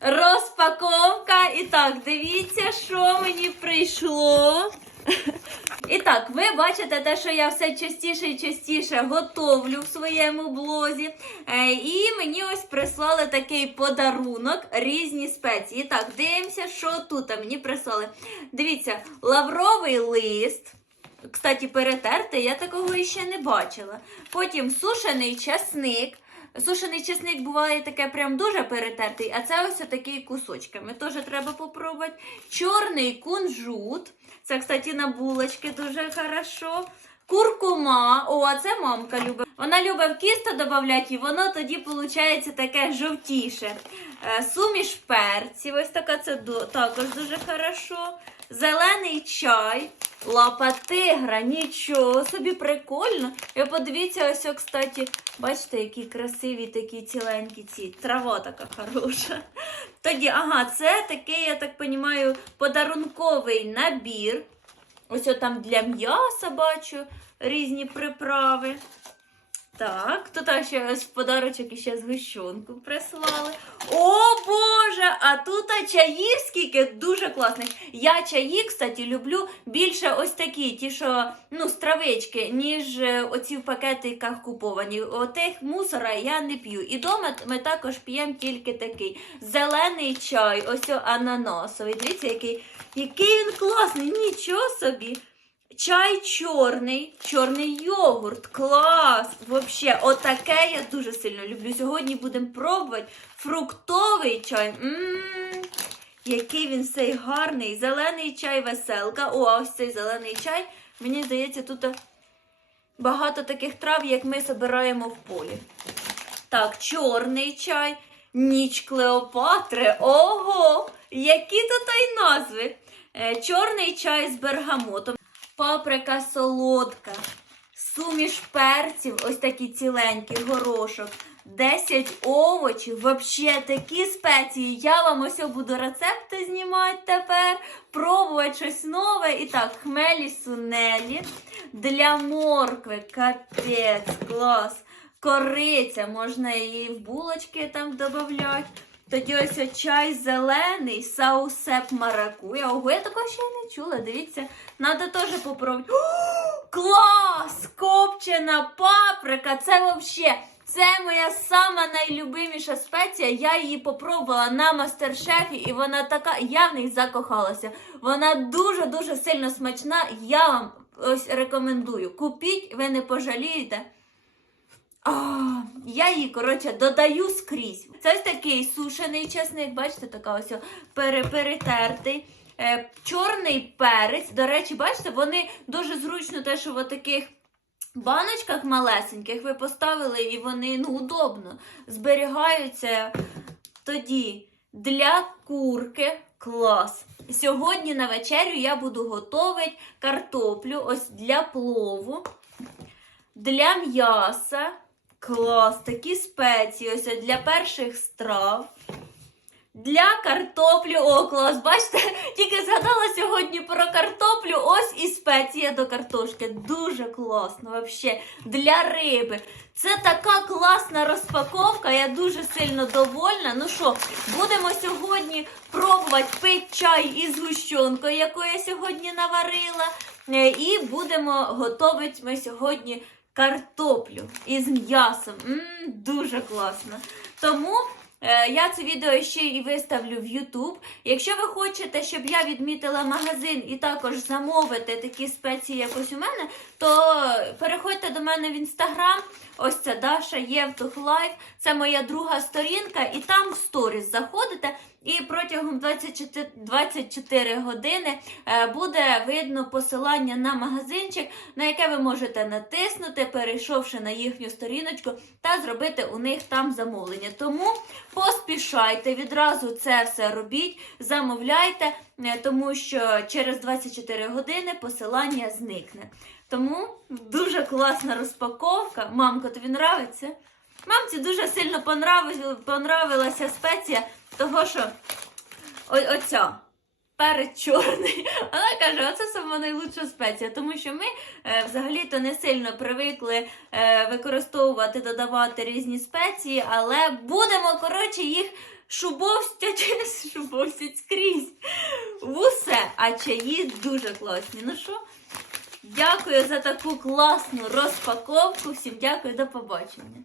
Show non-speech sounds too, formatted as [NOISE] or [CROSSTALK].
Розпаковка. І так, дивіться, що мені прийшло. І так, ви бачите те, що я все частіше і частіше готовлю в своєму блозі. Е, і мені ось прислали такий подарунок, різні спеції. І так, дивимося, що тут мені прислали. Дивіться, лавровий лист. Кстати, перетертий, я такого іще не бачила. Потім сушений часник. Сушений чесник буває таке прям дуже перетертий, а це ось такий кусочками. Теж треба попробувати. Чорний кунжут. Це, кстати, на булочки дуже хорошо. Куркума, о, а це мамка любить. Вона любить в кісто додати, і воно тоді виходить таке жовтіше. Е, Суміш перців, ось така це також дуже хорошо. Зелений чай, лапа тигра, нічого собі прикольно. І подивіться, ось, о, кстати, бачите, які красиві такі ціленькі ці. Трава така хороша. Тоді, ага, це такий, я так розумію, подарунковий набір. Ось о, там для м'яса бачу різні приправи. Так, тут ще в подарочок іще згущенку прислали. О Боже! А тут чаїв скільки дуже класних. Я чаї, кстати, люблю більше ось такі, ті, що ну, з травички, ніж е, оці в пакетиках куповані. Отих мусора я не п'ю. І вдома ми також п'ємо тільки такий. Зелений чай, ось о, ананасовий. Дивіться, який, який він класний, нічого собі. Чай чорний, чорний йогурт, клас! Вообще, отаке я дуже сильно люблю. Сьогодні будемо пробувати фруктовий чай. Мм, який він цей гарний. Зелений чай веселка. О, а ось цей зелений чай. Мені здається, тут багато таких трав, як ми збираємо в полі. Так, чорний чай, ніч Клеопатри. Ого! Які тут й назви! Е, Чорний чай з бергамотом. Паприка солодка, суміш перців, ось такі ціленькі, горошок, 10 овочів, вообще такі спеції. Я вам ось буду рецепти знімати тепер, пробувати щось нове. І так, хмелі сунелі для моркви, капець, клас. Кориця, можна її в булочки там додати. Тоді ось чай зелений, саусеп маракуя. Ого, я такого ще не чула. Дивіться, треба теж попробувати. Клас! Копчена паприка! Це вообще. Це моя сама найлюбиміша спеція. Я її попробувала на мастер-шефі, і вона така, я в неї закохалася. Вона дуже-дуже сильно смачна. Я вам ось рекомендую. Купіть, ви не пожалієте. Я її, коротше, додаю скрізь. Це ось такий сушений чесник, бачите, така ось перетертий. Е, чорний перець. До речі, бачите, вони дуже зручно те, що в таких баночках малесеньких ви поставили, і вони ну, удобно зберігаються. Тоді для курки клас. Сьогодні на вечерю я буду готувати картоплю ось для плову. Для м'яса клас, такі спеції, ось для перших страв. Для картоплі, о, клас, бачите, [LAUGHS] тільки згадала сьогодні про картоплю, ось і спеція до картошки. Дуже класно, вообще. Для риби. Це така класна розпаковка, я дуже сильно довольна. Ну що, будемо сьогодні пробувати пити чай із гущонкою, яку я сьогодні наварила. Е, І будемо готувати ми сьогодні картоплю із м'ясом. Дуже класно. Тому я це відео ще і виставлю в YouTube. Якщо ви хочете, щоб я відмітила магазин і також замовити такі спеції, як ось у мене, то переходьте до мене в інстаграм. Ось це Даша Євтух Лайф. Це моя друга сторінка, і там в сторіс заходите. І протягом 24, 24 години е, буде видно посилання на магазинчик, на яке ви можете натиснути, перейшовши на їхню сторіночку, та зробити у них там замовлення. Тому поспішайте, відразу це все робіть, замовляйте, е, тому що через 24 години посилання зникне. Тому дуже класна розпаковка. Мамко, тобі нравиться? Мамці дуже сильно понравилася спеція, того що оця. Перець чорний. [LAUGHS] Вона каже, оце сама найлучша спеція, тому що ми е, взагалі-то не сильно привикли е, використовувати, додавати різні спеції, але будемо, коротше, їх шубовстять, [LAUGHS] скрізь. Усе. А чаї дуже класні. Ну що? Дякую за таку класну розпаковку. Всім дякую, до побачення.